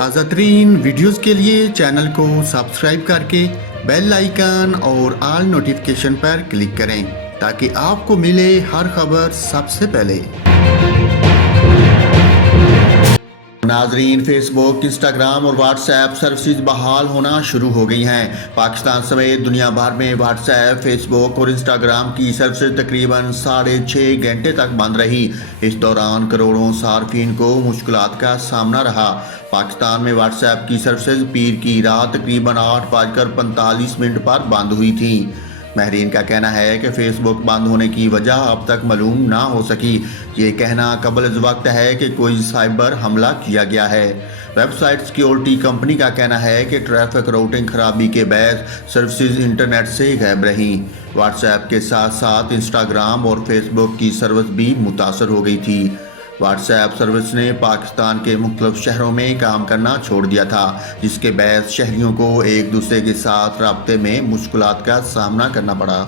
تازہ ترین ویڈیوز کے لیے چینل کو سبسکرائب کر کے بیل آئیکن اور آل نوٹیفیکیشن پر کلک کریں تاکہ آپ کو ملے ہر خبر سب سے پہلے۔ ناظرین، فیس بک، انسٹاگرام اور واٹس ایپ سروسز بحال ہونا شروع ہو گئی ہیں۔ پاکستان سمیت دنیا بھر میں واٹس ایپ، فیس بک اور انسٹاگرام کی سروسز تقریباً 6.5 گھنٹے تک بند رہی۔ اس دوران کروڑوں صارفین کو مشکلات کا سامنا رہا۔ پاکستان میں واٹس ایپ کی سروسز پیر کی رات تقریباً 8:45 پر بند ہوئی تھیں۔ ماہرین کا کہنا ہے کہ فیس بک بند ہونے کی وجہ اب تک معلوم نہ ہو سکی۔ یہ کہنا قبل از وقت ہے کہ کوئی سائبر حملہ کیا گیا ہے۔ ویب سائٹ سیکیورٹی کمپنی کا کہنا ہے کہ ٹریفک راؤٹنگ خرابی کے باعث سروسز انٹرنیٹ سے غائب رہیں۔ واٹس ایپ کے ساتھ ساتھ انسٹاگرام اور فیس بک کی سروس بھی متاثر ہو گئی تھی۔ واٹس ایپ سروس نے پاکستان کے مختلف شہروں میں کام کرنا چھوڑ دیا تھا، جس کے باعث شہریوں کو ایک دوسرے کے ساتھ رابطے میں مشکلات کا سامنا کرنا پڑا۔